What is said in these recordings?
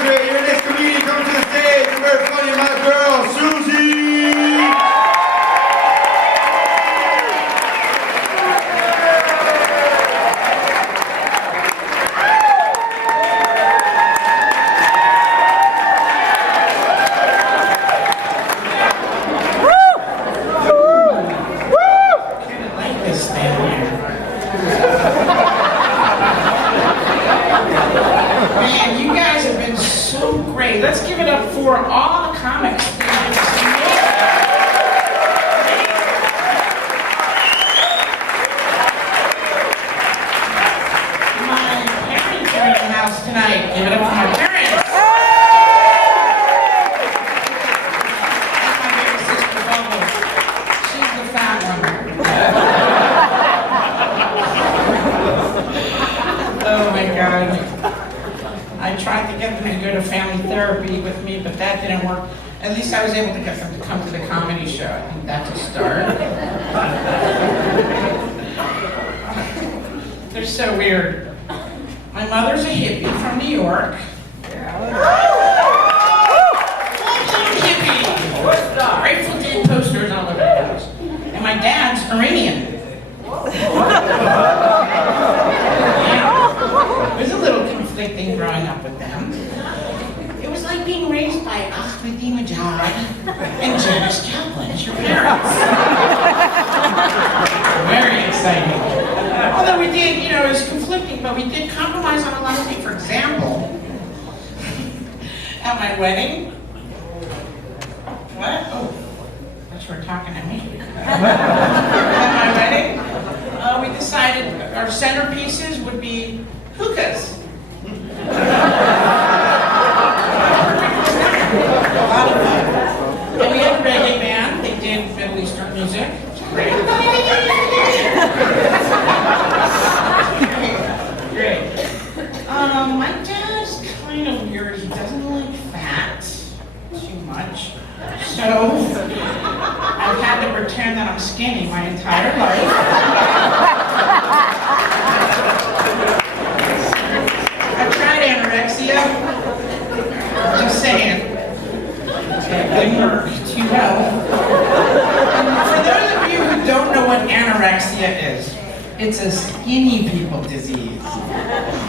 graduate. Your next comedian comes to the stage. You're very funny, my girl, Susie. Man, you guys have been so great. Let's give it up for all the comics. My parents are in the house tonight. Give it up for my parents. And my baby sister, Bubbles. She's the fat one. Oh my God. I tried to get them to go to family therapy with me, but that didn't work. At least I was able to get them to come to the comedy show. I think that's a start. They're so weird. My mother's a hippie from New York. Hippie! Grateful Dead posters all over the house. And my dad's Iranian. It was a little conflicting growing up with them. It was like being raised by Ahmadinejad and Janis Joplin as your parents. Very exciting. Although we did, it was conflicting, but we did compromise on a lot of things. For example, at my wedding, what? Oh, that's you were talking to me. At my wedding, we decided our centerpieces would be hookahs. A lot of fun. And we had a reggae band. They did Middle Eastern music. Great. Great. My dad's kind of weird. He doesn't like fat too much. So I've had to pretend that I'm skinny my entire life. I've tried anorexia. Just saying. It didn't work too well. For those of you who don't know what anorexia is, it's a skinny people disease.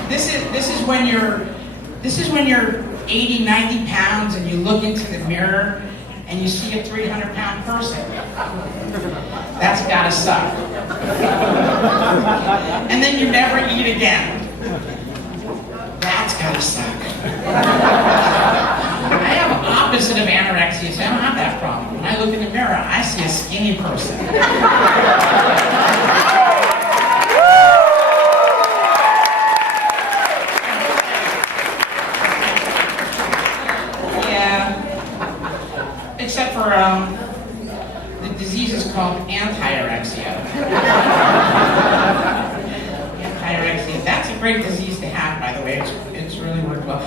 This is when you're 80, 90 pounds and you look into the mirror and you see a 300-pound person. That's gotta suck. And then you never eat again. That's gotta suck. I have an opposite of anorexia, so I don't have that problem. When I look in the mirror, I see a skinny person. Except for the disease is called anti-orexia. Anti-orexia, that's a great disease to have, by the way. It's really worked well.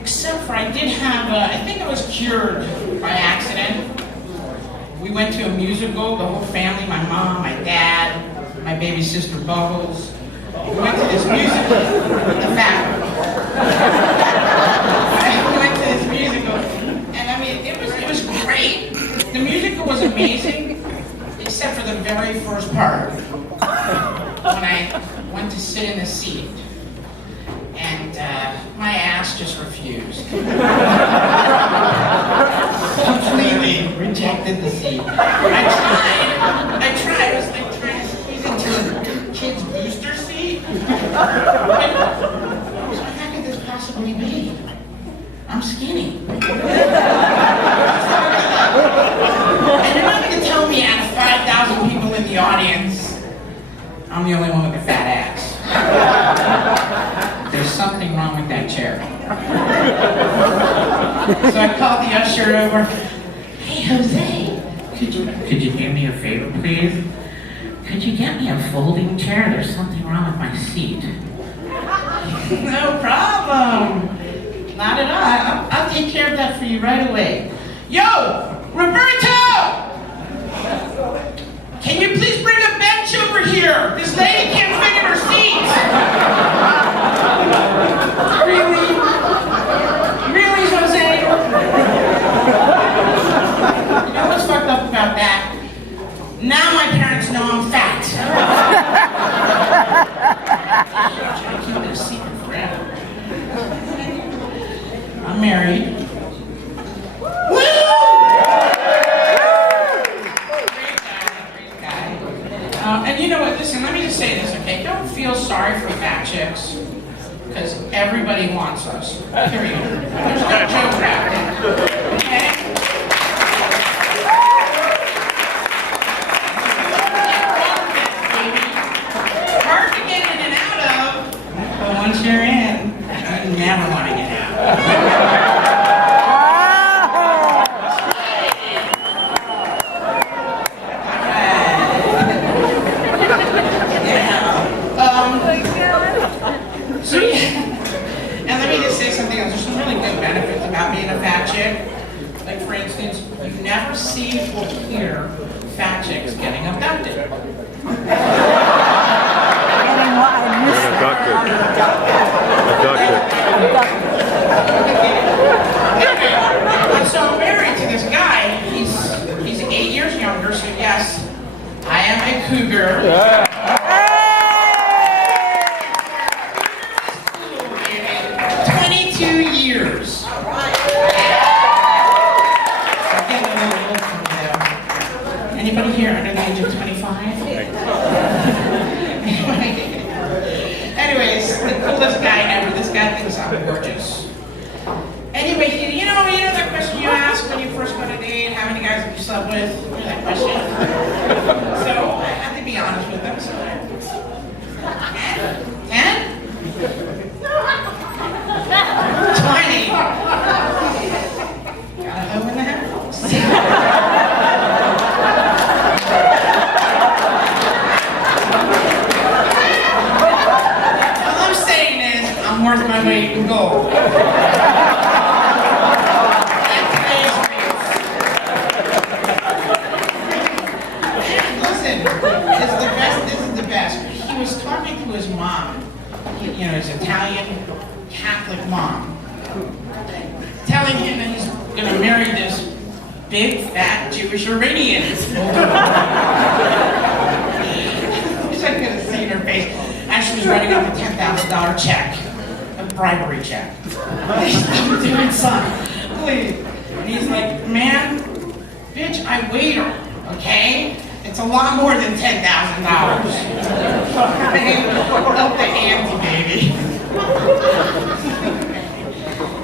Except for I did have, I think I was cured by accident. We went to a musical, the whole family, my mom, my dad, my baby sister Bubbles. We went to this musical, the family. We went to this musical. And I mean, it was great. The musical was amazing, except for the very first part, when I went to sit in the seat, and my ass just refused. Completely rejected the seat. I tried. It was like trying to squeeze into a kid's booster seat. How could this possibly be? I'm skinny. And you're not going to tell me out of 5,000 people in the audience, I'm the only one with a fat ass. There's something wrong with that chair. So I called the usher over. Hey, Jose, could you do me a favor, please? Could you get me a folding chair? There's something wrong with my seat. No problem. Not at all. I'll take care of that for you right away. Yo, Roberto! Can you please bring a bench over here? This lady can't fit in her seat. Really? married. Woo! Great guy. And you know what? Listen, let me just say this, okay? Don't feel sorry for fat chicks, because everybody wants us. Period. There's no joke about it. Okay? Hard to get in and out of, but once you're in, you never want to get out. So yeah, and let me just say something else. There's some really good benefits about being a fat chick. Like for instance, you never see or hear fat chicks getting abducted. Anyway, so I'm married to this guy. He's 8 years younger, so yes, I am a cougar. Yeah. 22 years. I'm getting a little old for them. Anybody here under the age of 25? Anyways, the coolest guy ever. This guy thinks I'm gorgeous. Anyway, you know that question you ask when you first go on a date, how many guys have you slept with? You know that question? So I have to be honest with them. So 10? 20. Got a hoe in the house. All I'm saying is, I'm worth my weight in gold. Listen, this is the best. He was talking to his mom. His Italian Catholic mom, telling him that he's going to marry this big, fat Jewish Iranian. Wish I could have seen her face as she was writing up a $10,000 check, a bribery check. Dude, son, please. And he's like, man, bitch, I weighed her, okay? It's a lot more than $10,000. Up the ante, baby.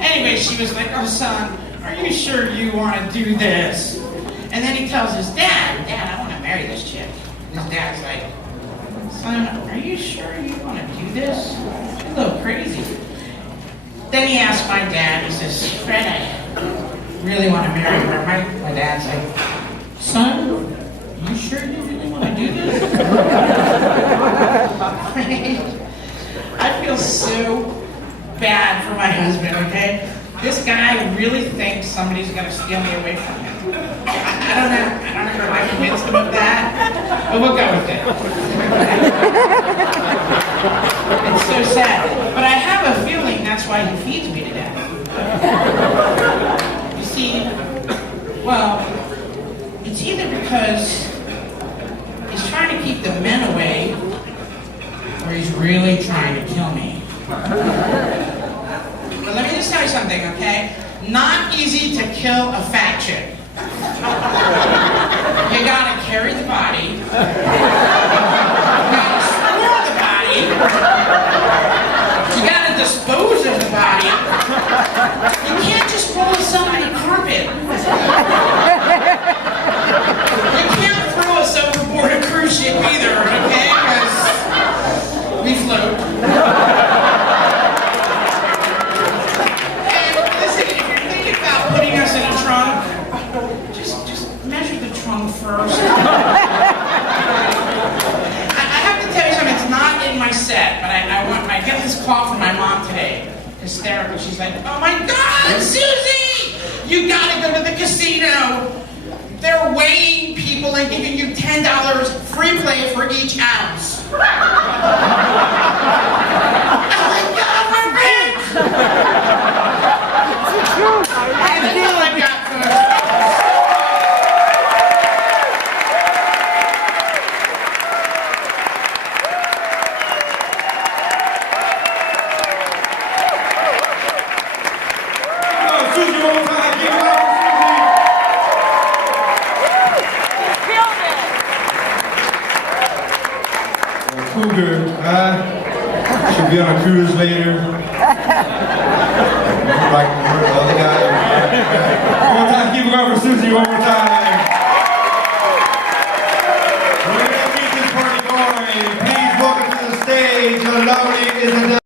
Anyway, she was like, oh, son, are you sure you want to do this? And then he tells his dad, Dad, I want to marry this chick. His dad's like, son, are you sure you want to do this? You're a little crazy. Then he asked my dad, he says, Fred, I really want to marry her. My dad's like, son, you sure you really want to do this? I feel so bad for my husband, okay? This guy really thinks somebody's gonna steal me away from him. I don't know if I convinced him of that, but we'll go with it. It's so sad. But I have a feeling that's why he feeds me to death. You see, well, it's either because he's trying to keep the men away, or he's really trying to kill me. But let me just tell you something, okay? Not easy to kill a fat chick. You gotta carry the body. You gotta store the body. You gotta dispose of the body. You can't just roll us up in a carpet. You can't throw us overboard a cruise ship either, okay? Because we float. And listen, if you're thinking about putting us in a trunk, just measure the trunk first. I have to tell you something, it's not in my set, but I get this call from my mom today. Hysterical. She's like, oh my God, Susie! You gotta go to the casino. They're weighing people and giving you $10 free play for each ounce. Oh my God, we're rich! And that's all I've got, folks. cougar, huh? She'll be on a cruise later. Like the other guy.